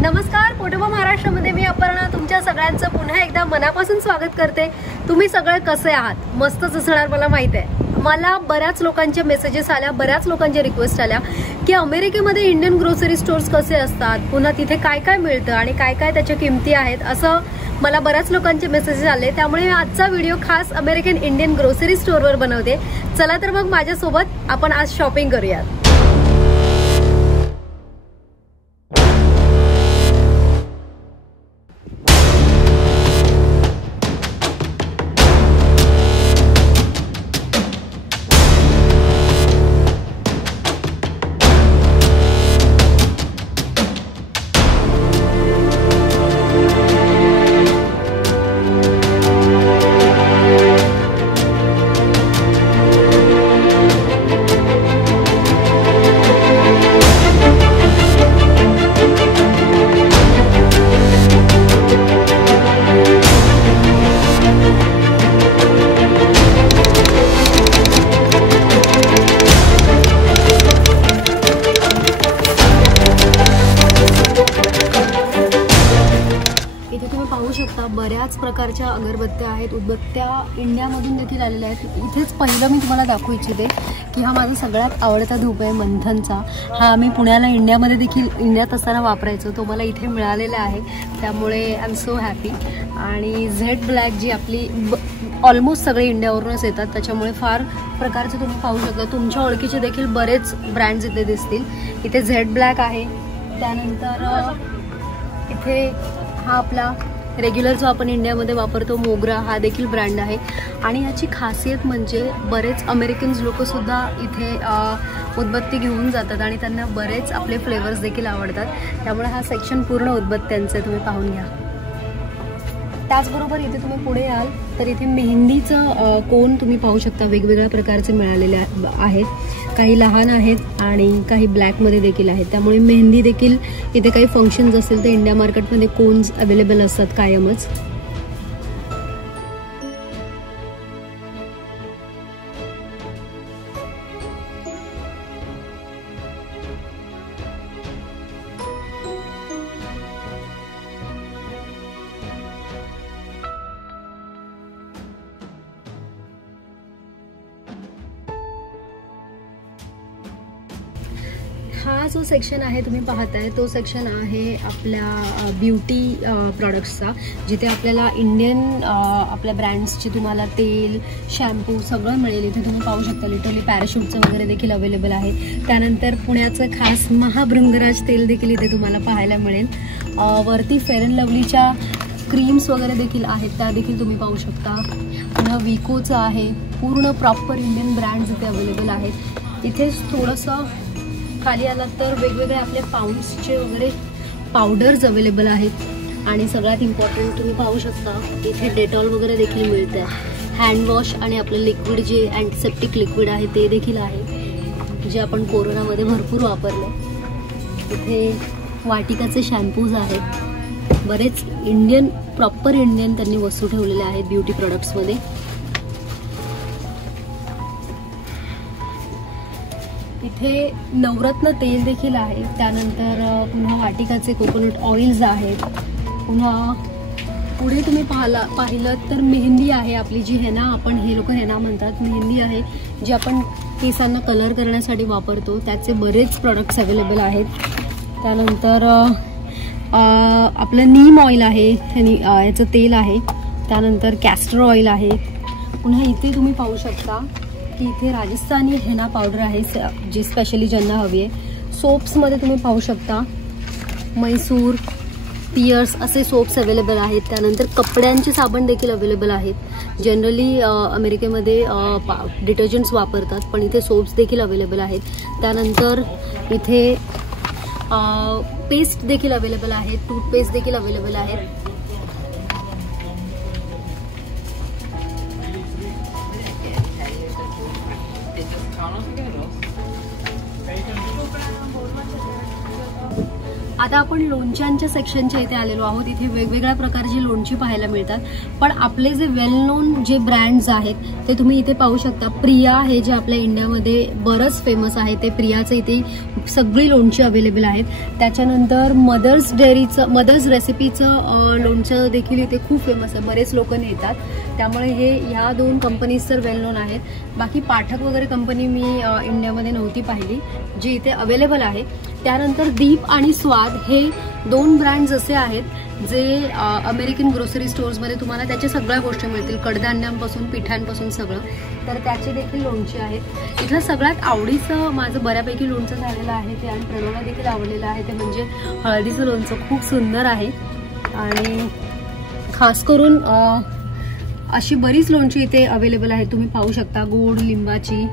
नमस्कार, पोटोबा महाराष्ट्रामध्ये मी अपर्णा तुमच्या सगळ्यांचं पुन्हा एकदा मनापासून स्वागत करते। तुम्ही सगळे कसे आहात? मस्तच असणार मला माहित आहे। मला बऱ्याच लोकांचे मेसेजेस आल्या, बऱ्याच लोकांचे रिक्वेस्ट आल्या की अमेरिकेमध्ये इंडियन ग्रोसरी स्टोर्स कसे असतात, पुन्हा तिथे काय काय मिळतं आणि काय काय त्याच्या किमती आहेत, असं मला बऱ्याच लोकांचे मेसेजेस आले। त्यामुळे मी आजचा व्हिडिओ खास अमेरिकन इंडियन ग्रोसरी स्टोअरवर बनवते। चला तर मग माझ्यासोबत आपण आज शॉपिंग करूया। पाहू शकता बऱ्याच प्रकारच्या अगरबत्त्या आहेत, उदबत्त्या इंडियामधून देखील आलेल्या आहेत। इथेच पहिलं मी तुम्हाला दाखवू इच्छिते की हा माझा सगळ्यात आवडता धूप आहे मंथनचा। हा आम्ही पुण्याला इंडियात असताना वापरायचो, तो मला इथे मिळालेला आहे, त्यामुळे आय एम सो हॅपी। आणि झेड ब्लॅक जी आपली ऑलमोस्ट सगळे इंडियावरूनच येतात, त्याच्यामुळे फार प्रकारचे तुम्ही पाहू शकता। तुमच्या ओळखीचे देखील बरेच ब्रँड्स इथे दिसतील। इथे झेड ब्लॅक आहे, त्यानंतर इथे हा आपला रेग्युलर जो आपण इंडियामध्ये वापरतो मोगरा, हा देखील ब्रँड आहे। आणि याची खासियत म्हणजे बरेच अमेरिकन्स लोकसुद्धा इथे उदबत्ती घेऊन जातात आणि त्यांना बरेच आपले फ्लेवर्स देखील आवडतात, त्यामुळे हा सेक्शन पूर्ण उदबत्त्यांचं तुम्ही पाहून घ्या। त्याचबरोबर इथे तुम्ही पुढे याल तर इथे मेहंदीचं कोन तुम्ही पाहू शकता, वेगवेगळ्या प्रकारचे मिळालेले आहेत, काही लहान आहेत आणि काही ब्लॅकमध्ये देखील आहेत। त्यामुळे मेहंदी देखील इथे काही फंक्शन्स असेल तर इंडिया मार्केटमध्ये कोन्स अवेलेबल असतात कायमच। हा जो सेक्शन आहे तुम्ही पाहताय तो सेक्शन आहे आपल्या ब्युटी प्रॉडक्ट्सचा, जिथे आपल्याला इंडियन आपल्या ब्रँड्सची तुम्हाला तेल, शॅम्पू सगळं मिळेल। इथे तुम्ही पाहू शकता लिटरली पॅराशूटचं वगैरे देखील अवेलेबल आहे। त्यानंतर पुण्याचं खास महाभृंगराज तेल देखील इथे तुम्हाला पाहायला मिळेल। वरती फेअर अँड लवलीच्या क्रीम्स वगैरे देखील आहेत, त्या देखील तुम्ही पाहू शकता। पुन्हा विकोचं आहे, पूर्ण प्रॉपर इंडियन ब्रँड्स इथे अवेलेबल आहेत। इथेच थोडंसं खाली आलात तर वेगवेगळे आपले पाऊंड्सचे वगैरे पावडर्स अवेलेबल आहेत। आणि सगळ्यात इम्पॉर्टंट तुम्ही पाहू शकता इथे डेटॉल वगैरे देखील मिळतं। हँडवॉश आणि आपलं लिक्विड जे अँटीसेप्टिक लिक्विड आहे ते देखील आहे, जे आपण कोरोनामध्ये भरपूर वापरलं। इथे वाटिकाचे शॅम्पूज आहेत, बरेच प्रॉपर इंडियन त्यांनी वस्तू ठेवलेल्या आहेत ब्युटी प्रोडक्ट्समध्ये। इथे नवरत्न तेल देखील आहे, त्यानंतर पुन्हा वाटिकाचे कोकोनट ऑइल्स आहेत। पुन्हा पुढे तुम्ही पाहिलं तर मेहंदी आहे आपली, जी हेना आपण हे लोक हेना म्हणतात, मेहंदी आहे जी आपण केसांना कलर करण्यासाठी वापरतो, त्याचे बरेच प्रोडक्ट्स अवेलेबल आहेत। त्यानंतर आपलं नीम ऑइल आहे, याचं तेल आहे। त्यानंतर कॅस्टर ऑइल आहे। पुन्हा इथे तुम्ही पाहू शकता की इथे राजस्थानी हेना पावडर आहे, जी स्पेशली ज्यांना हवी आहे। सोप्समध्ये तुम्ही पाहू शकता मैसूर, पियर्स असे सोप्स अवेलेबल आहेत। त्यानंतर कपड्यांचे साबण देखील अवेलेबल आहेत। जनरली अमेरिकेमध्ये डिटर्जंट्स वापरतात, पण इथे सोप्स देखील अवेलेबल आहेत। त्यानंतर इथे पेस्ट देखील अवेलेबल आहेत, टूथपेस्ट देखील अवेलेबल आहेत। आता आपण लोणच्यांच्या सेक्शनच्या इथे आलेलो आहोत. इथे वेगवेगळ्या प्रकारची लोणची पाहायला मिळतात. पण आपले जे वेल नोन जे ब्रँड्स आहेत ते तुम्ही इथे पाहू शकता. प्रिया हे जे आपल्या इंडियामध्ये बरंच फेमस आहे, ते प्रियाचं इथे सगळी लोणची अवेलेबल आहेत. त्याच्यानंतर मदर्स रेसिपीचं लोणचं देखील इथे खूप फेमस आहे, बरेच लोक नेतात. त्यामुळे ह्या 2 कंपनीज तर वेल नोन आहेत. बाकी पाठक वगैरे कंपनी मी इंडियामध्ये नव्हती पाहिली, जी इथे अवेलेबल आहे. त्यानंतर दीप आणि स्वाद हे 2 ब्रँड्स असे आहेत जे अमेरिकन ग्रोसरी स्टोअर्समध्ये तुम्हाला त्याच्या सगळ्या गोष्टी मिळतील, कडधान्यांपासून पिठांपासून सगळं. तर त्याची देखील लोणची आहेत. इथलं सगळ्यात आवडीचं माझं बऱ्यापैकी लोणचं झालेलं आहे ते, आणि प्रणवला देखील आवडलेलं आहे ते म्हणजे हळदीचं लोणचं. खूप सुंदर आहे. आणि खास करून अशी बरीच लोणची इथे अवेलेबल आहे, तुम्ही पाहू शकता. गोड लिंबाची,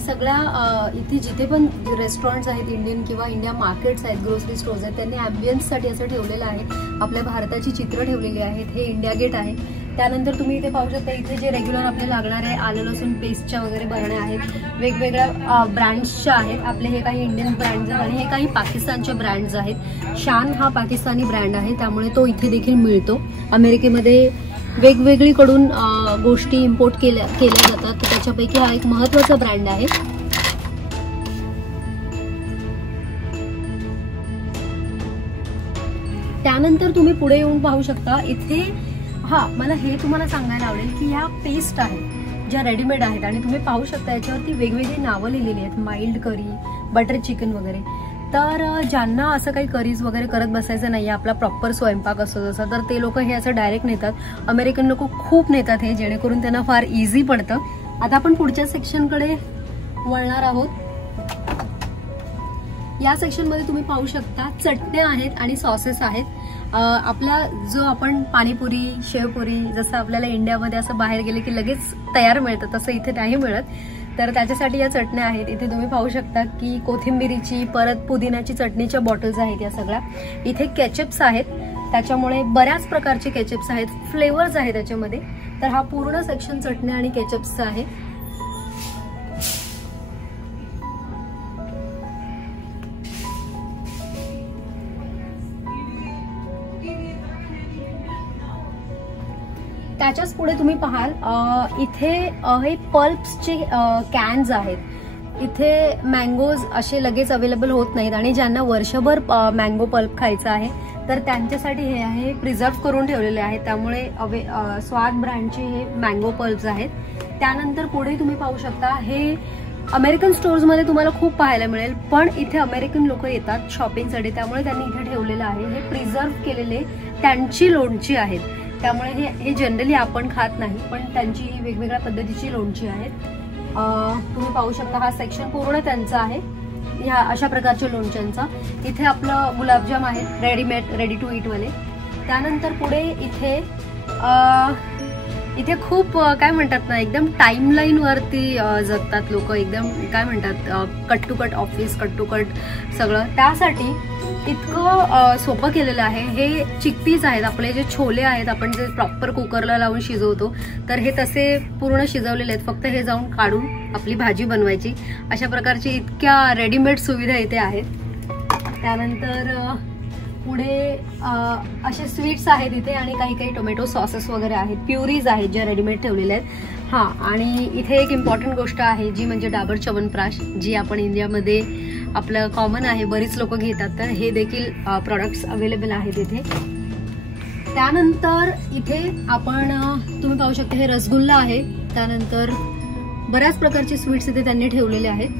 सगळ्या इथे जिथे पण रेस्टॉरंट्स आहेत इंडियन किंवा इंडिया मार्केट्स आहेत, ग्रोसरी स्टोर्स आहेत, त्यांनी ॲम्बियन्ससाठी असं ठेवलेलं आहे. आपल्या भारताची चित्र ठेवलेली आहेत. हे इंडिया गेट आहे. त्यानंतर तुम्ही इथे पाहू शकता इथे जे रेग्युलर आपल्याला लागणारे आलं लसूण पेस्टच्या वगैरे बरण्या आहेत, वेगवेगळ्या ब्रँड्सच्या आहेत. आपले हे काही इंडियन ब्रँड्स आहेत आणि हे काही पाकिस्तानचे ब्रँड्स आहेत. शान हा पाकिस्तानी ब्रँड आहे, त्यामुळे तो इथे देखील मिळतो. अमेरिकेमध्ये वेगवेगळीकडून गोष्टी इम्पोर्ट केल्या जातात, तर त्याच्यापैकी हा एक महत्त्वाचा ब्रँड आहे. त्यानंतर तुम्ही पुढे येऊन पाहू शकता इथे मला हे तुम्हाला सांगायला आवडेल की ह्या पेस्ट आहेत ज्या रेडीमेड आहेत, आणि तुम्ही पाहू शकता याच्यावरती वेगवेगळी नावं लिहिलेली आहेत, माइल्ड करी, बटर चिकन वगैरे. तर ज्यांना असं काही करीज वगैरे करत बसायचं नाही, आपला प्रॉपर स्वयंपाक असतो जसा, तर ते लोक हे असं डायरेक्ट नेतात. अमेरिकन लोक खूप नेतात हे, जेणेकरून त्यांना फार इझी पडतं. आता आपण पुढच्या सेक्शनकडे वळणार आहोत. या सेक्शनमध्ये तुम्ही पाहू शकता चटण्या आहेत आणि सॉसेस आहेत. आपला जो आपण पाणीपुरी, शेवपुरी जसं आपल्याला इंडियामध्ये असं बाहेर गेले की लगेच तयार मिळतं, तसं इथे नाही मिळत. तर त्याच्यासाठी या चटण्या आहेत. इथे तुम्ही पाहू शकता की कोथिंबिरीची, परत पुदिन्याची चटणीच्या बॉटल्स आहेत या सगळ्या. इथे केचप्स आहेत, त्याच्यामुळे बऱ्याच प्रकारचे केचप्स आहेत, फ्लेवर्स आहेत त्याच्यामध्ये. तर हा पूर्ण सेक्शन चटण्या आणि केचप्सचा आहे. त्याच्याच पुढे तुम्ही पाहाल इथे हे पल्प्सचे कॅन्स आहेत. इथे मँगोज असे लगेच अवेलेबल होत नाहीत, आणि ज्यांना वर्षभर मँगो पल्प खायचा आहे तर त्यांच्यासाठी हे आहे प्रिझर्व्ह करून ठेवलेले आहेत. त्यामुळे स्वाद ब्रँडचे हे मँगो पल्प्स आहेत. त्यानंतर पुढे तुम्ही पाहू शकता हे अमेरिकन स्टोर्समध्ये तुम्हाला खूप पाहायला मिळेल, पण इथे अमेरिकन लोक येतात शॉपिंगसाठी, त्यामुळे त्यांनी इथे ठेवलेलं आहे. हे प्रिझर्व्ह केलेले त्यांची लोणची आहेत, त्यामुळे हे जनरली आपण खात नाही, पण त्यांची वेगवेगळ्या पद्धतीची लोणची आहेत. तुम्ही पाहू शकता हा सेक्शन पूर्ण त्यांचा आहे, ह्या अशा प्रकारच्या लोणच्यांचा. इथे आपलं गुलाबजाम आहेत रेडी टू ईट वाले. त्यानंतर पुढे इथे खूप काय म्हणतात ना, एकदम टाइमलाईन वरती जगतात लोक, एकदम काय म्हणतात cut to cut office, cut to cut सगळं. त्यासाठी इतकं सोपं केलेलं आहे. हे चिकपीस आहेत, आपले जे छोले आहेत आपण जे प्रॉपर कुकरला लावून शिजवतो, तर हे तसे पूर्ण शिजवलेले आहेत. फक्त हे जाऊन काढून आपली भाजी बनवायची, अशा प्रकारची इतक्या रेडीमेड सुविधा इथे आहेत. त्यानंतर पुढे असे स्वीट्स आहेत इथे, आणि काही काही टोमॅटो सॉसेस वगैरे आहेत, प्युरीज आहेत ज्या रेडीमेड ठेवलेल्या आहेत. आणि इथे एक इम्पॉर्टंट गोष्ट आहे जी म्हणजे डाबर च्यवनप्राश, जी आपण इंडियामध्ये आपलं कॉमन आहे, बरीच लोक घेतात, तर हे देखील प्रॉडक्ट्स अवेलेबल आहेत इथे. त्यानंतर इथे आपण तुम्ही पाहू शकता हे रसगुल्ला आहे. त्यानंतर बऱ्याच प्रकारचे स्वीट्स इथे त्यांनी ठेवलेले आहेत.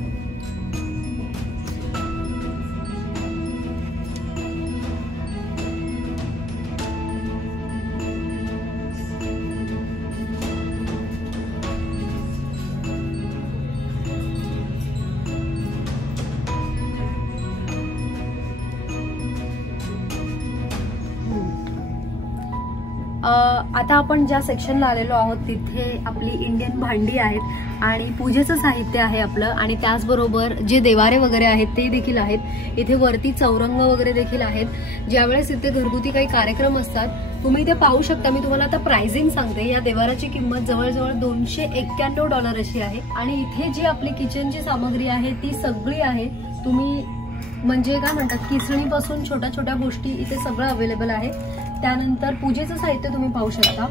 आता आपण ज्या सेक्शनला आलेलो आहोत तिथे आपली इंडियन भांडी आहेत आणि पूजेचं साहित्य आहे आपलं, आणि त्याचबरोबर जे देवारे वगैरे आहेत ते देखील आहेत. इथे वरती चौरंग वगैरे देखील आहेत. ज्यावेळेस इथे घरगुती काही कार्यक्रम असतात तुम्ही इथे पाहू शकता. मी तुम्हाला आता प्राइसिंग सांगते. या देवाराची किंमत जवळजवळ $291 अशी आहे. आणि इथे जी आपली किचनची सामग्री आहे ती सगळी आहे. तुम्ही म्हणजे काय म्हणतात, किचणीपासून छोट्या छोट्या गोष्टी इथे सगळं अवेलेबल आहे. त्यानंतर पूजेचं साहित्य तुम्ही पाहू शकता.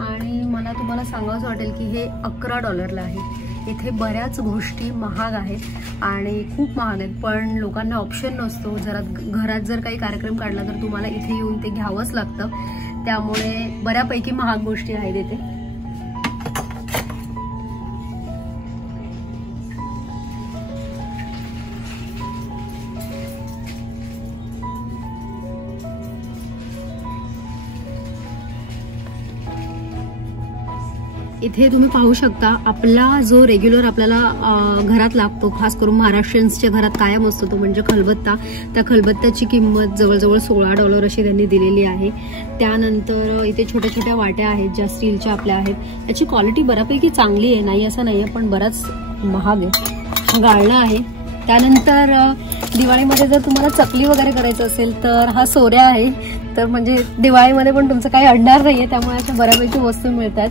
आणि मला तुम्हाला सांगावंच वाटेल की हे $11 आहे. इथे बऱ्याच गोष्टी महाग आहेत आणि खूप महाग आहेत, पण लोकांना ऑप्शन नसतो. घरात जर काही कार्यक्रम काढला तर तुम्हाला इथे येऊन ते घ्यावंच लागतं. त्यामुळे बऱ्यापैकी महाग गोष्टी आहेत इथे. इथे तुम्ही पाहू शकता आपला जो रेग्युलर आपल्याला घरात लागतो, खास करून महाराष्ट्रीयन्सच्या घरात कायम असतो तो म्हणजे खलबत्ता. त्या खलबत्त्याची किंमत जवळजवळ $16 अशी त्यांनी दिलेली आहे. त्यानंतर इथे छोट्या छोट्या वाट्या आहेत ज्या स्टीलच्या आपल्या आहेत. याची क्वालिटी बऱ्यापैकी चांगली आहे, नाही असं नाही आहे, पण बराच महाग आहे. गाळणं आहे. त्यानंतर दिवाळीमध्ये जर तुम्हाला चकली वगैरे करायचं असेल तर हा सोऱ्या आहे. तर म्हणजे दिवाळीमध्ये पण तुमचं काही अडणार नाहीये, त्यामुळे अशा बऱ्यापैकी वस्तू मिळतात.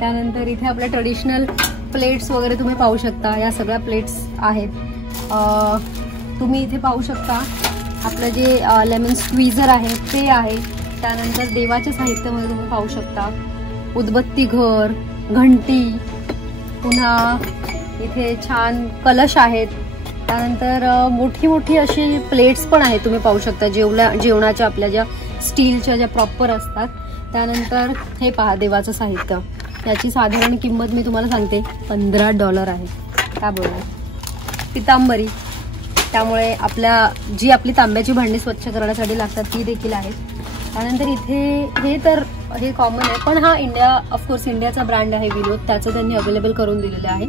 त्यानंतर इथे आपल्या ट्रेडिशनल प्लेट्स वगैरे तुम्ही पाहू शकता. या सगळ्या प्लेट्स आहेत. तुम्ही इथे पाहू शकता आपलं जे लेमन स्क्वीझर आहे ते आहे. त्यानंतर देवाच्या साहित्यामध्ये तुम्ही पाहू शकता उदबत्ती घर, घंटी, पुन्हा इथे छान कलश आहेत. त्यानंतर मोठी मोठी अशी प्लेट्स पण आहेत तुम्ही पाहू शकता, जेवणाच्या आपल्या ज्या स्टीलच्या ज्या प्रॉपर असतात. त्यानंतर हे पहा देवाचं साहित्य. याची साधारण किंमत मी तुम्हाला सांगते $15 आहे. काय बोलणार, पितांबरी. त्यामुळे जी आपली तांब्याची भांडी स्वच्छ करण्यासाठी लागतात ती देखील आहेत. त्यानंतर इथे हे कॉमन आहे, पण हा ऑफकोर्स इंडियाचा ब्रँड आहे विनोद, त्याचं त्यांनी अवेलेबल करून दिलेलं आहे.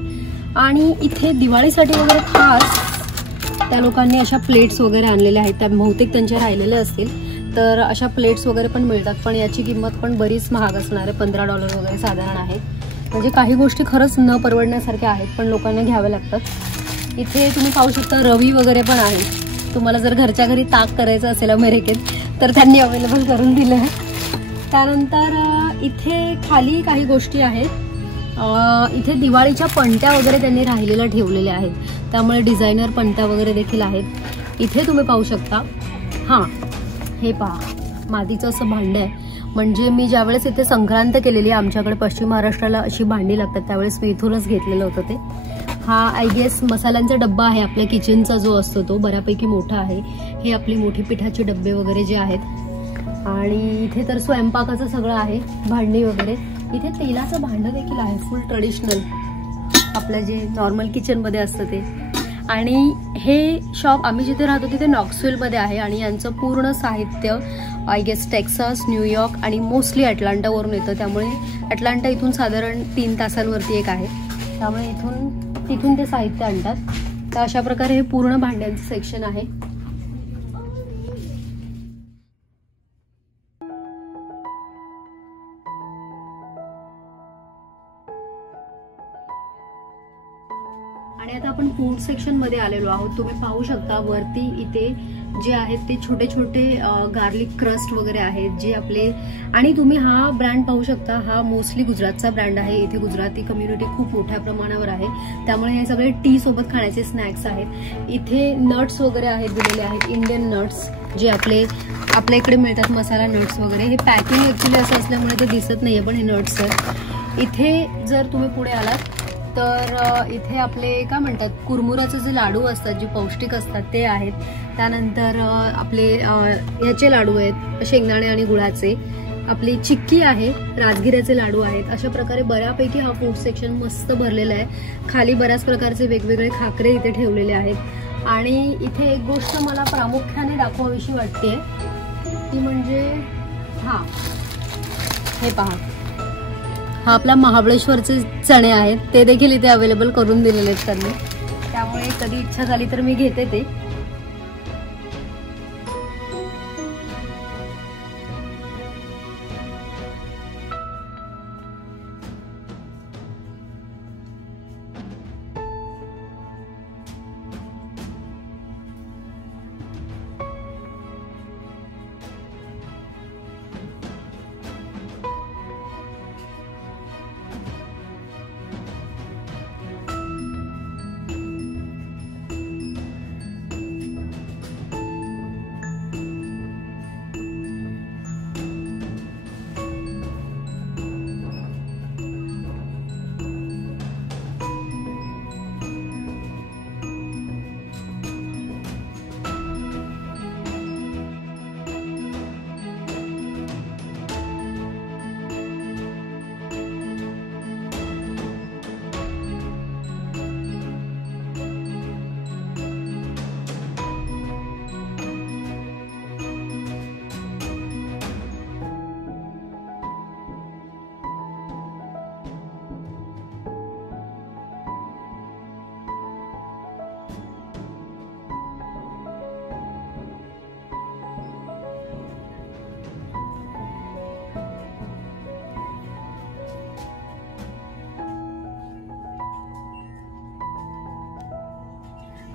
आणि इथे दिवाळीसाठी वगैरे खास त्या लोकांनी अशा प्लेट्स वगैरे आणलेल्या आहेत. त्या बहुतेक त्यांच्या राहिलेल्या असतील, तर अशा प्लेट्स वगैरे पण मिळतात. पण याची किंमत पण बरीच महाग असणार आहे, $15 वगैरे साधारण आहे. म्हणजे काही गोष्टी खरंच न परवडण्यासारख्या आहेत, पण लोकांना घ्याव्या लागतात. इथे तुम्ही पाहू शकता रवी वगैरे पण आहे. तुम्हाला जर घरच्या घरी ताक करायचं असेल अमेरिकेत तर त्यांनी अवेलेबल करून दिलं आहे. त्यानंतर इथे खाली काही गोष्टी आहेत. इथे दिवाळीच्या पणत्या वगैरे त्यांनी राहिलेल्या ठेवलेल्या आहेत, त्यामुळे डिझायनर पणत्या वगैरे देखील आहेत. इथे तुम्ही पाहू शकता. हां, हे पहा मातीचं असं भांडं आहे. म्हणजे मी ज्यावेळेस इथे संक्रांत केलेली, आमच्याकडे पश्चिम महाराष्ट्राला अशी भांडी लागतात, त्यावेळेस मी इथूनच घेतलेलं होतं ते. हा आय गेस मसाल्यांचा डब्बा आहे आपल्या किचनचा जो असतो तो, बऱ्यापैकी मोठा आहे. हे आपली मोठी पिठाचे डब्बे वगैरे जे आहेत. आणि इथे तर स्वयंपाकाचं सगळं आहे, भांडी वगैरे. इथे तेलाचं भांडं देखील आहे, फुल ट्रेडिशनल आपलं जे नॉर्मल किचनमध्ये असतं ते. आणि हे शॉप आम्ही जिथे राहतो तिथे नॉक्सव्हिलमध्ये आहे. आणि यांचं पूर्ण साहित्य आय गेस टेक्सास, न्यूयॉर्क आणि मोस्टली अटलांटावरून येतं. त्यामुळे अटलांटा इथून साधारण 3 तासांवरती एक आहे, त्यामुळे तिथून ते साहित्य आणतात. तर अशा प्रकारे हे पूर्ण भांड्यांचं सेक्शन आहे. आणि आता आपण फूड सेक्शन मध्ये आलेलो आहोत. तुम्ही पाहू शकता वरती इथे जे आहेत ते छोटे छोटे गार्लिक क्रस्ट वगैरे आहेत जे आपले. आणि तुम्ही हा ब्रँड पाहू शकता, हा मोस्टली गुजरातचा ब्रँड आहे. इथे गुजराती कम्युनिटी खूप मोठ्या प्रमाणावर आहे, त्यामुळे हे सगळे टी सोबत खाण्याचे स्नॅक्स आहेत. इथे नट्स वगैरे आहेत दिलेले आहेत, इंडियन नट्स जे आपल्या इकडे मिळतात, मसाला नट्स वगैरे. हे पॅकिंग ऍक्च्युली असं असल्यामुळे ते दिसत नाहीये, पण हे नट्स आहेत. इथे जर तुम्ही पुढे आलात तर इथे आपले काय म्हणतात कुरमुराचे जे लाडू असतात जे पौष्टिक असतात ते आहेत. त्यानंतर आपले ह्याचे लाडू आहेत शेंगदाणे आणि गुळाचे. आपली चिक्की आहे, राजगिऱ्याचे लाडू आहेत. अशा प्रकारे बऱ्यापैकी हा फूड सेक्शन मस्त भरलेला आहे. खाली बऱ्याच प्रकारचे वेगवेगळे खाकरे इथे ठेवलेले आहेत. आणि इथे एक गोष्ट मला प्रामुख्याने दाखवावीशी वाटते ती म्हणजे हे पहा, हा आपला महाबळेश्वरचे चणे आहेत, ते देखील इथे अवेलेबल करून दिलेले आहेत त्यांनी. त्यामुळे कधी इच्छा झाली तर मी घेते ते.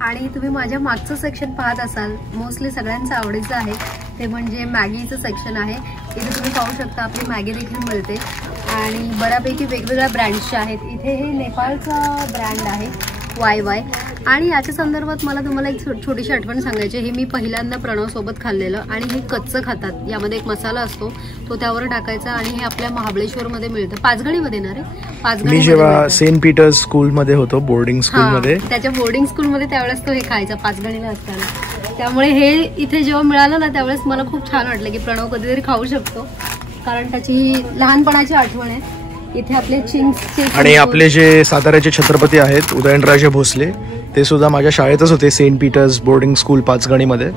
आणि तुम्ही माझ्या मागचं सेक्शन पाहत असाल, मोस्टली सगळ्यांचं आवडीचं आहे, ते म्हणजे मॅगीचं सेक्शन आहे. इथे तुम्ही पाहू शकता आपली मॅगी देखील मिळते आणि बऱ्यापैकी वेगवेगळ्या ब्रँड्सच्या आहेत. इथे हे नेपाळचा ब्रँड आहे YY. आणि याच्या संदर्भात मला तुम्हाला एक छोटीशी आठवण सांगायची. हे मी पहिल्यांदा प्रणवसोबत खाल्लेलं आणि हे कच्चं खातात. यामध्ये एक मसाला असतो, तो त्यावर टाकायचा आणि हे आपल्या महाबळेश्वरमध्ये मिळतं. पाचगणीमध्ये ना रे, मी जेव्हा सेंट पीटर्स स्कूलमध्ये होतो, बोर्डिंग स्कूलमध्ये, त्याच्या बोर्डिंग स्कूलमध्ये त्यावेळेस तो हे खायचा पाचगणीला असताना. त्यामुळे हे इथे जेव्हा मिळालं ना त्यावेळेस मला खूप छान वाटलं की प्रणव कधीतरी खाऊ शकतो, कारण त्याची लहानपणाची आठवण आहे. इथे आपले चिंग्सचे आणि आपले जे साताऱ्याचे छत्रपती आहेत उदयनराजे भोसले, ते सुद्धा माझ्या शाळेतच होते, सेंट पीटर्स बोर्डिंग स्कूल पाचगणीमध्ये.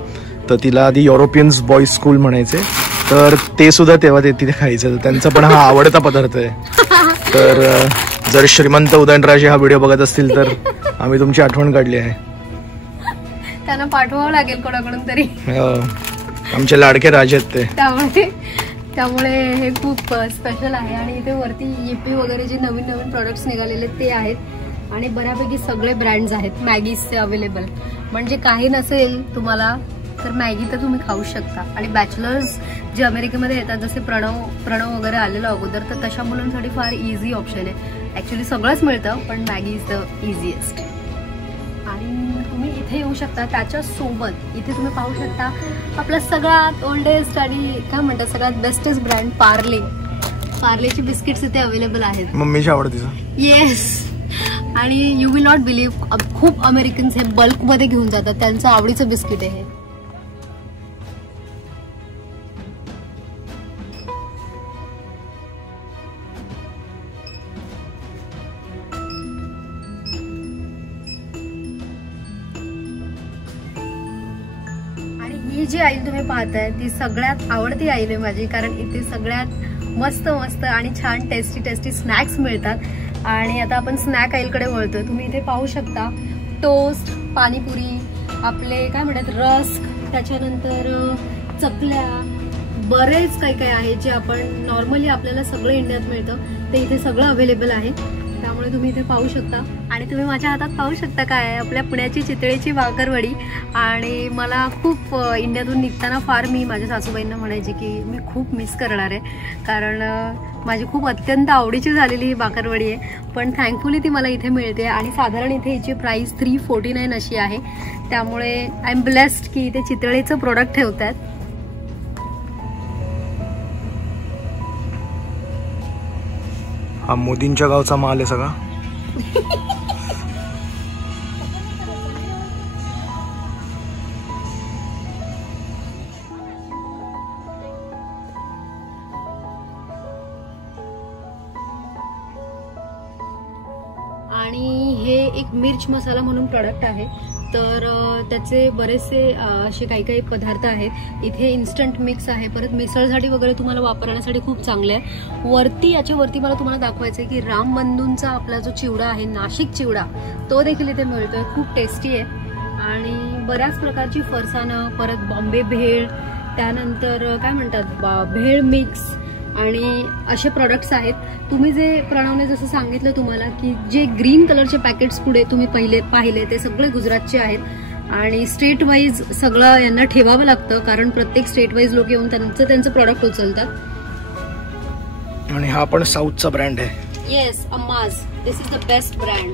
तर तिला आधी युरोपियन्स बॉईज स्कूल म्हणायचे, तर ते सुद्धा तेव्हा ते तिथे खायचं. त्यांचा पण हा आवडता पदार्थ आहे. तर जर श्रीमंत उदयनराजे हा व्हिडिओ बघत असतील तर आम्ही तुमची आठवण काढली आहे. त्यांना पाठवावं लागेल कोणाकडून तरी. आमचे लाडके राजे आहेत ते, त्यामुळे हे खूप स्पेशल आहे. आणि इथे वरती येपी वगैरे जे नवीन नवीन प्रोडक्ट्स निघालेले ते आहेत आणि बऱ्यापैकी सगळे ब्रँड्स आहेत मॅगीजचे अवेलेबल. म्हणजे काही नसेल तुम्हाला तर मॅगी तर तुम्ही खाऊ शकता. आणि बॅचलर्स जे अमेरिकेमध्ये येतात, जसे प्रणव वगैरे आलेलं अगोदर, तर तशा मुलांसाठी फार इझी ऑप्शन आहे. ऍक्च्युली सगळंच मिळतं पण मॅगी इज द इझिएस्ट. आणि तुम्ही इथे येऊ शकता. त्याच्या सोबत इथे तुम्ही पाहू शकता आपला सगळ्यात ओल्डेस्ट आणि काय म्हणतात सगळ्यात बेस्टेस्ट ब्रँड पार्लेची बिस्किट्स इथे अवेलेबल आहेत. मम्मीच्या आवडतीचं. येस. आणि यू विल नॉट बिलीव्ह, खूप अमेरिकन्स हे बल्कमध्ये घेऊन जातात, त्यांचं आवडीचं बिस्किट आहे. ही जी आईल तुम्ही पाहताय ती सगळ्यात आवडती आईल आहे माझी, कारण इथे सगळ्यात मस्त मस्त आणि छान टेस्टी स्नॅक्स मिळतात. आणि आता आपण स्नॅक आईलकडे वळतोय. तुम्ही इथे पाहू शकता टोस्ट, पाणीपुरी, आपले काय म्हणतात रस्क, त्याच्यानंतर चकल्या, बरेच काही आहे जे आपण नॉर्मली आपल्याला सगळं इंडियात मिळतं, ते इथे सगळं अवेलेबल आहे. त्यामुळे तुम्ही इथे पाहू शकता. आणि तुम्ही माझ्या हातात पाहू शकता काय आहे, आपल्या पुण्याची चितळेची भाकरवडी. आणि मला खूप इंडियातून निघताना फार मी माझ्या सासूबाईंना म्हणायची की मी खूप मिस करणार आहे, कारण माझी खूप अत्यंत आवडीची झालेली ही भाकरवडी आहे. पण थँकफुली ती मला इथे मिळते आणि साधारण इथे हिची प्राईस 349 अशी आहे. त्यामुळे आय एम ब्लेस्ड की इथे चितळेचं प्रोडक्ट ठेवतात. हा मोदींच्या गावचा माल आहे सगळा. आणि हे एक मिर्च मसाला म्हणून प्रोडक्ट आहे. तर त्याचे बरेचसे असे काही पदार्थ आहेत. इथे इन्स्टंट मिक्स आहे, परत मिसळसाठी वगैरे तुम्हाला वापरण्यासाठी खूप चांगले आहे. वरती याच्यावरती मला तुम्हाला दाखवायचं आहे की रामबंधूंचा आपला जो चिवडा आहे, नाशिक चिवडा, तो देखील इथे मिळतोय. खूप टेस्टी आहे. आणि बऱ्याच प्रकारची फरसाणं, परत बॉम्बे भेळ, त्यानंतर काय म्हणतात भेळ मिक्स आणि असे प्रोडक्ट्स आहेत. तुम्ही जे प्रणवने जसं सांगितलं तुम्हाला की जे ग्रीन कलरचे पॅकेट्स पुढे तुम्ही पाहिले ते सगळे गुजरातचे आहेत. आणि स्टेट वाईज सगळं यांना ठेवावं लागतं, कारण प्रत्येक स्टेट वाईज लोक येऊन त्यांचं प्रोडक्ट उचलतात. आणि हा पण साऊथचा ब्रँड आहे. Yes, Amma's. This is the best brand.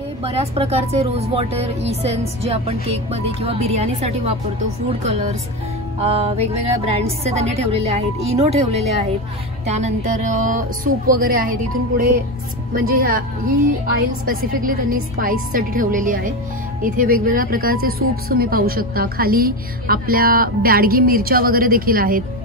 हे बऱ्याच प्रकारचे रोज वॉटर, इसेन्स जे आपण केकमध्ये किंवा बिर्याणीसाठी वापरतो, फूड कलर्स, वेगवेगळ्या ब्रँड्सचे त्यांनी ठेवलेले आहेत, इनो ठेवलेले आहेत, त्यानंतर सूप वगैरे आहेत. इथून पुढे म्हणजे ही आईल स्पेसिफिकली त्यांनी स्पाइससाठी ठेवलेली आहे. इथे वेगवेगळ्या प्रकारचे सूप्स तुम्ही पाहू शकता. खाली आपल्या बॅडगी मिरच्या वगैरे देखील आहेत.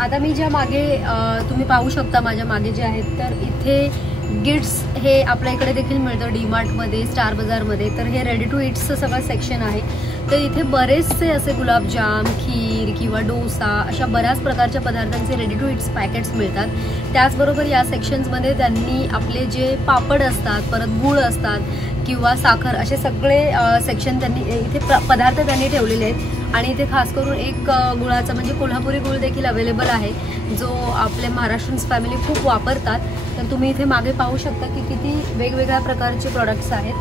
आता मी ज्या मागे तुम्ही पाहू शकता माझ्या मागे जे आहेत, तर इथे गिफ्ट्स हे आपल्या इकडे देखील मिळतं डीमार्टमध्ये, स्टार बाजारमध्ये. तर हे रेडी टू ईट्सचं सगळं सेक्शन आहे. तर इथे बरेचसे असे गुलाबजाम, खीर किंवा डोसा अशा बऱ्याच प्रकारच्या पदार्थांचे रेडी टू ईट्स पॅकेट्स मिळतात. त्याचबरोबर या सेक्शन्समध्ये त्यांनी आपले जे पापड असतात, परत गूळ असतात किंवा साखर, असे सगळे सेक्शन त्यांनी इथे पदार्थ त्यांनी ठेवलेले आहेत. आणि इथे खास करून एक गुळाचा म्हणजे कोल्हापुरी गुळ देखील अवेलेबल आहे, जो आपले महाराष्ट्रीयन्स फॅमिली खूप वापरतात. तर तुम्ही इथे मागे पाहू शकता की किती वेगवेगळ्या प्रकारचे प्रोडक्ट्स आहेत.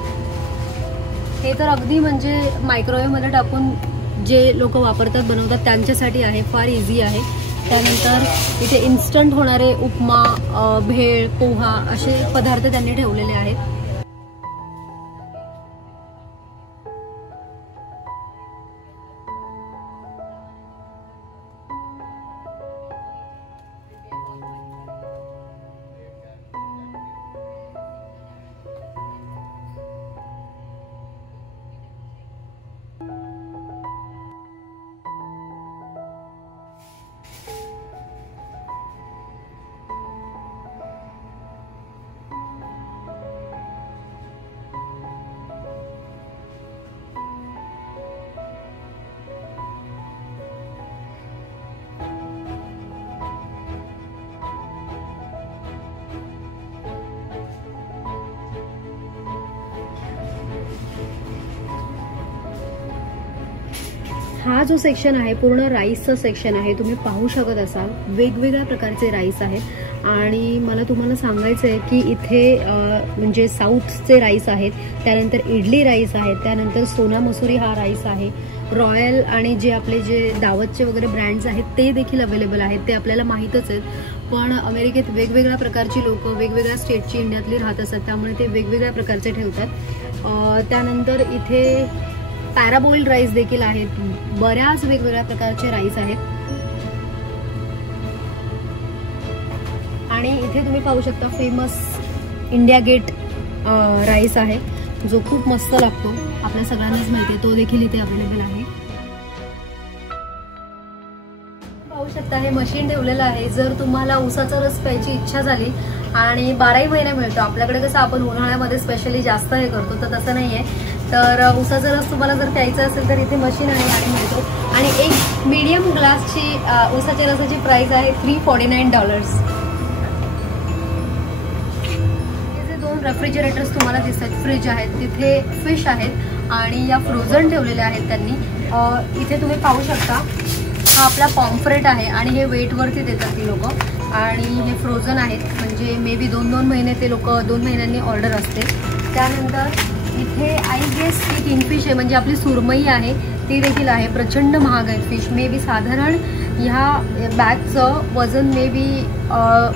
हे तर अगदी म्हणजे मायक्रोवेव्हमध्ये टाकून जे लोक वापरतात, बनवतात त्यांच्यासाठी आहे, फार इझी आहे. त्यानंतर इथे इन्स्टंट होणारे उपमा, भेळ, पोहा असे पदार्थ त्यांनी ठेवलेले आहेत. हा जो सेक्शन आहे पूर्ण राईसचं सेक्शन आहे. तुम्ही पाहू शकत असाल वेगवेगळ्या प्रकारचे राईस आहेत. आणि मला तुम्हाला सांगायचं आहे की इथे म्हणजे साऊथचे राईस आहेत, त्यानंतर इडली राईस आहेत, त्यानंतर सोना मसुरी हा राईस आहे, रॉयल आणि जे आपले जे दावतचे वगैरे ब्रँड्स आहेत ते देखील अवेलेबल आहेत. ते आपल्याला माहीतच आहेत, पण अमेरिकेत वेगवेगळ्या प्रकारची लोक वेगवेगळ्या स्टेटची इंडियातली राहत असतात, त्यामुळे ते वेगवेगळ्या प्रकारचे ठेवतात. त्यानंतर इथे पॅराबॉइल्ड राईस देखील आहेत, बऱ्याच वेगवेगळ्या प्रकारचे राईस आहेत. आणि इथे तुम्ही पाहू शकता फेमस इंडिया गेट राईस आहे, जो खूप मस्त लागतो, आपल्या सगळ्यांनाच माहिती आहे, तो देखील इथे अवेलेबल आहे. पाहू शकता हे मशीन ठेवलेलं आहे. जर तुम्हाला ऊसाचा रस प्यायची इच्छा झाली आणि 12ही महिने मिळतो, आपल्याकडे कसं आपण उन्हाळ्यामध्ये स्पेशली जास्त हे करतो, तर तसं नाहीये. तर उसाचा रस तुम्हाला जर प्यायचा असेल तर इथे मशीन आणि मिळतो. आणि एक मीडियम ग्लासची उसाच्या रसाची प्राइस आहे $349. हे जे 2 रेफ्रिजरेटर्स तुम्हाला दिसतात, फ्रीज आहेत, तिथे फिश आहेत आणि या फ्रोझन ठेवलेल्या आहेत त्यांनी. इथे तुम्ही पाहू शकता, हा आपला पॉम्फ्रेट आहे आणि हे वेटवरती देतात ती लोक. आणि हे फ्रोझन आहेत, म्हणजे मे बी 2-2 महिने ते लोक 2 महिन्यांनी ऑर्डर असते. त्यानंतर इथे आय गेस ही किंगफिश आहे, म्हणजे आपली सुरमई आहे ती देखील आहे. प्रचंड महाग आहे फिश. मे बी साधारण ह्या बॅगचं वजन मे बी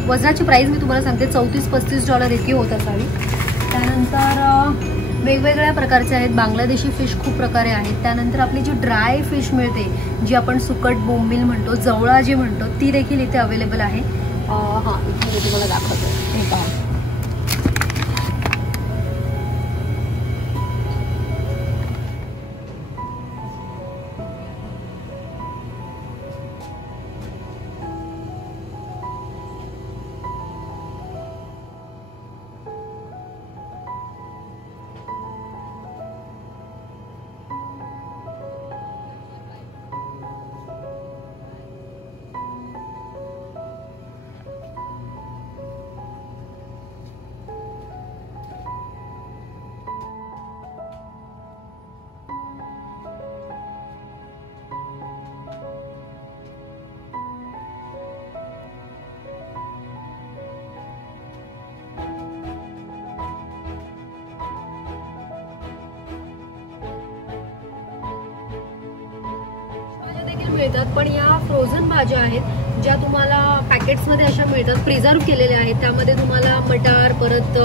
वजनाची प्राईस मी तुम्हाला सांगते $34-35 इतकी होत असावी. त्यानंतर वेगवेगळ्या प्रकारचे आहेत. बांगलादेशी फिश खूप प्रकारे आहेत. त्यानंतर आपली जी ड्राय फिश मिळते, जी आपण सुकट बोंबील म्हणतो, जवळा जी म्हणतो, ती देखील इथे अवेलेबल आहे. हां, इथे मी तुम्हाला दाखवतो, हे पहा. मिळतात, पण या फ्रोझन भाज्या आहेत ज्या तुम्हाला पॅकेट्समध्ये अशा मिळतात, प्रिझर्व्ह केलेल्या आहेत. त्यामध्ये तुम्हाला मटार, परत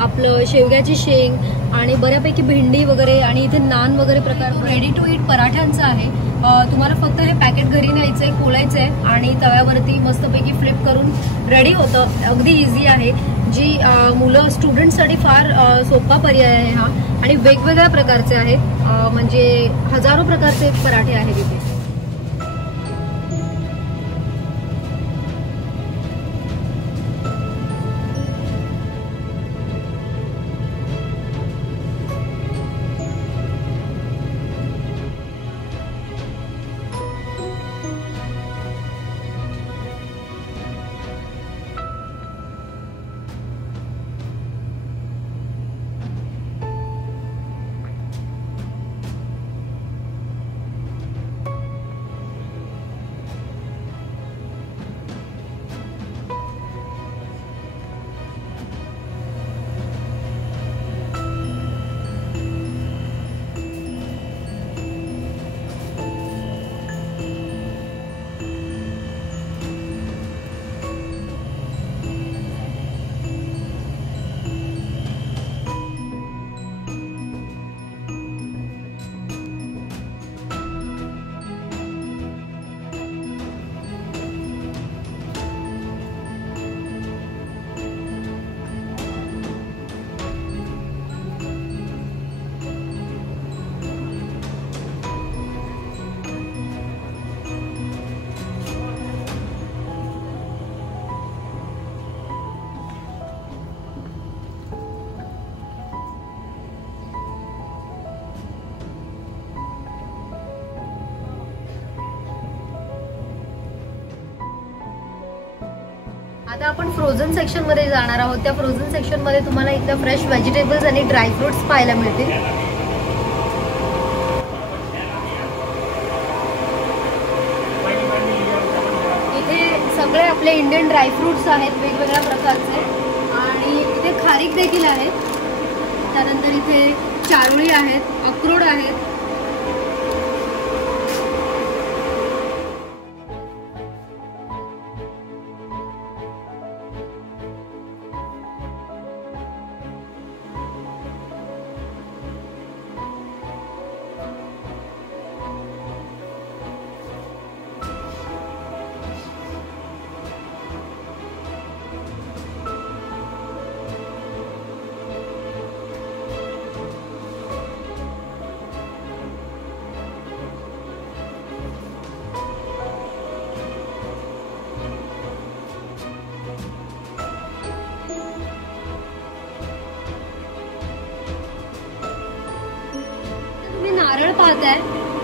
आपलं शेवग्याची शेंग आणि बऱ्यापैकी भेंडी वगैरे, आणि इथे नान वगैरे प्रकार. रेडी टू ईट पराठ्यांचा आहे. तुम्हाला फक्त हे पॅकेट घरी न्यायचंय, खोलायचंय आणि तव्यावरती मस्तपैकी फ्लिप करून रेडी होतं. अगदी इझी आहे. जी मुलं स्टुडंटसाठी फार सोपा पर्याय आहे हा. आणि वेगवेगळ्या प्रकारचे आहेत, म्हणजे हजारो प्रकारचे पराठे आहेत इथे. आता आपण फ्रोझन सेक्शन मध्ये जाणार आहोत. त्या फ्रोझन सेक्शन मध्ये तुम्हाला इथं फ्रेश व्हेजिटेबल्स आणि ड्रायफ्रुट्स पाहायला मिळतील. इथे सगळे आपले इंडियन ड्रायफ्रुट्स आहेत वेगवेगळ्या प्रकारचे, आणि इथे खारीक देखील आहेत. त्यानंतर इथे चारोळी आहेत, अक्रोड आहेत. नारळ पाहताय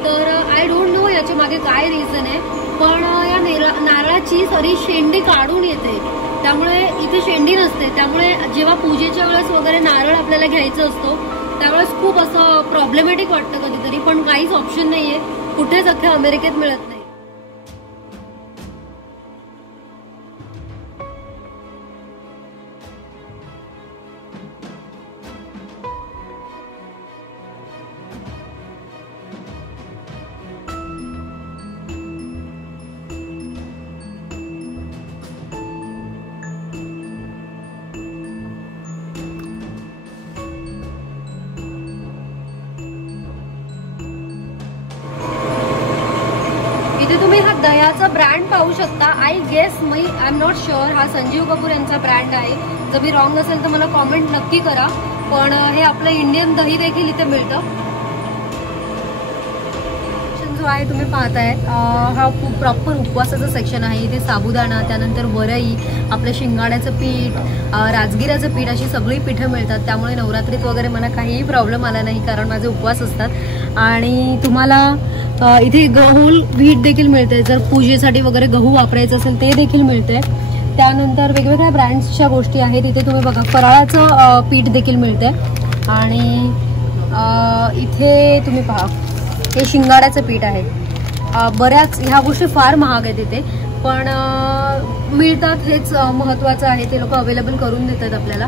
तर आय डोंट नो याच्या मागे काय रिझन आहे, पण या नारळाची सारी शेंडी काढून येते, त्यामुळे इथे शेंडी नसते. त्यामुळे जेव्हा पूजेच्या वेळेस वगैरे नारळ आपल्याला घ्यायचं असतो त्यावेळेस खूप असं प्रॉब्लेमॅटिक वाटतं कधीतरी, पण काहीच ऑप्शन नाहीये, कुठेच अख्ख्या अमेरिकेत मिळत नाही. इथे तुम्ही हा दह्याचा ब्रँड पाहू शकता. I guess I am not sure हा संजीव कपूर यांचा ब्रँड आहे. जर मी रॉंग असेल तर मला कॉमेंट नक्की करा, पण हे आपलं इंडियन दही देखील इथे मिळतं. जो आहे तुम्ही पाहताय हा खूप प्रॉपर उपवासाचं सेक्शन आहे. इथे साबुदाणा, त्यानंतर वरई, आपलं शिंगाड्याचं पीठ, राजगिराचं पीठ अशी सगळी पिठं मिळतात. त्यामुळे नवरात्रीत वगैरे मला काहीही प्रॉब्लेम आला नाही, कारण माझे उपवास असतात. आणि तुम्हाला इथे होल व्हीट देखील मिळते, जर पूजेसाठी वगैरे गहू वापरायचं असेल ते देखील मिळते. त्यानंतर वेगवेगळ्या ब्रँड्सच्या गोष्टी आहेत. इथे तुम्ही बघा फराळाचं पीठ देखील मिळते. आणि इथे तुम्ही पहा हे शिंगाड्याचं पीठ आहे. बऱ्याच ह्या गोष्टी फार महाग आहेत इथे, पण मिळतात, हेच महत्त्वाचं आहे. ते लोक अवेलेबल करून देतात आपल्याला.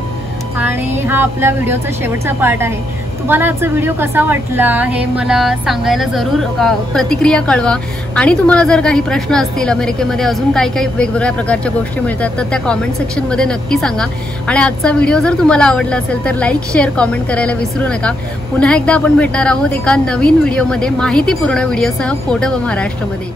आणि हा आपल्या व्हिडिओचा शेवटचा पार्ट आहे. तुम्हाला आजचा व्हिडिओ कसा वाटला हे मला सांगायला जरूर प्रतिक्रिया कळवा. आणि तुम्हाला जर काही प्रश्न असतील, अमेरिकेमध्ये अजून काही वेगवेगळ्या प्रकारच्या गोष्टी मिळतात तर त्या कॉमेंट सेक्शनमध्ये नक्की सांगा. आणि आजचा व्हिडिओ जर तुम्हाला आवडला असेल तर लाईक, शेअर, कॉमेंट करायला विसरू नका. पुन्हा एकदा आपण भेटणार आहोत एका नवीन व्हिडिओमध्ये माहितीपूर्ण व्हिडिओसह फोटो व महाराष्ट्रमध्ये.